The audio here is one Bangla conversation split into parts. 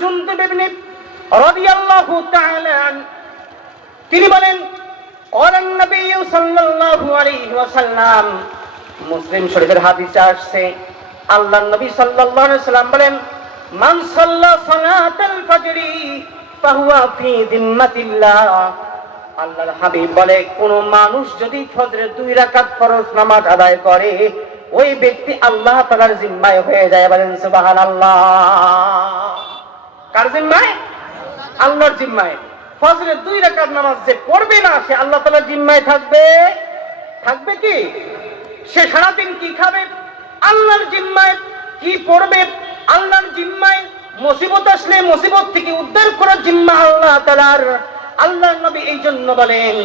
জুনদুব ইবনে রাদিয়াল্লাহু তাআলা তিনি বলেন ক্বালান নবী সাল্লাল্লাহু আলাইহি ওয়াসাল্লাম, মুসলিম শরীফের হাদিসে আসছে আল্লাহর নবী সাল্লাল্লাহু আলাইহি ওয়াসাল্লাম বলেন, মান সাল্লা সালাতাল ফজরি ফাহুয়া ফি যিম্মাতিল্লাহ। আল্লাহর হাবিব বলে, কোন মানুষ যদি ফজরের 2 রাকাত ফরজ নামাজ আদায় করে, ওই ব্যক্তি আল্লাহ তাআলার জিম্মায় হয়ে যায়। বলেন সুবহানাল্লাহ। কার জিম্মায়? আল্লাহর জিম্মায়। ফজরের 2 রাকাত নামাজ যে পড়বে না, সে আল্লাহ তাআলার জিম্মায় থাকবে। থাকবে কি? সে সারাদিন কি খাবে? আল্লাহর জিম্মায়। কি পড়বে? আল্লাহর জিম্মায়। মুসিবত আসলে মুসিবত থেকে উদ্ধার করার জিম্মা আল্লাহ তাআলার। আল্লাহর নবী এই জন্য বলেন,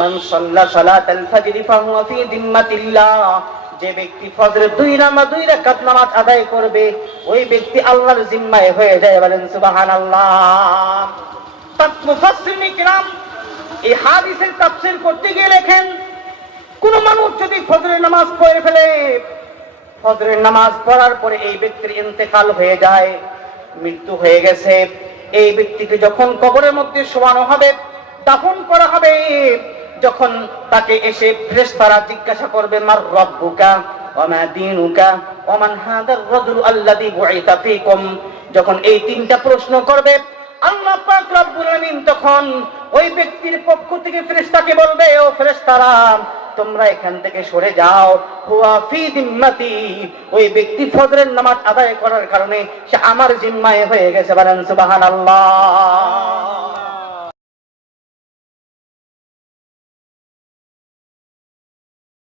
মান সাল্লা সালাতাল ফজরি ফাহুয়া ফি যিম্মাতিল্লাহ। যে ব্যক্তি ফজরের 2 রাকাত নামাজ আদায় করবে, ওই ব্যক্তি আল্লাহর জিম্মায় হয়ে যায়। বলেন সুবহানাল্লাহ। মুফাসসিরিন কিরাম এই হাদিসের তাফসীর করতে গিয়ে লেখেন, কোন মানুষ যদি ফজরের নামাজ পড়ে ফেলে, ফজরের নামাজ পড়ার পরে এই ব্যক্তির ইন্তেকাল হয়ে যায়, মৃত্যু হয়ে গেছে, এই ব্যক্তিকে যখন কবরের মধ্যে শোয়ানো হবে, দাফন করা হবে, যখন তাকে এসে ফেরেশতারা জিজ্ঞাসা করবে, মার রাব্বুকা ওয়া মা দীনুকা ওয়া মান হাদার রাজুল আল্লাযী বুইসা ফীকুম, যখন এই 3টা প্রশ্ন করবে, আল্লাহ পাক রব্বুল আলামিন তখন ওই ব্যক্তির পক্ষ থেকে ফেরেশতাকে বলবে, ও ফেরেশতারা, তোমরা এখান থেকে সরে যাও, হুয়া ফি যিম্মাতি। ওই ব্যক্তি ফজরের নামাজ আদায় করার কারণে সে আমার জিম্মায় হয়ে গেছে। বলেন সুবহানাল্লাহ।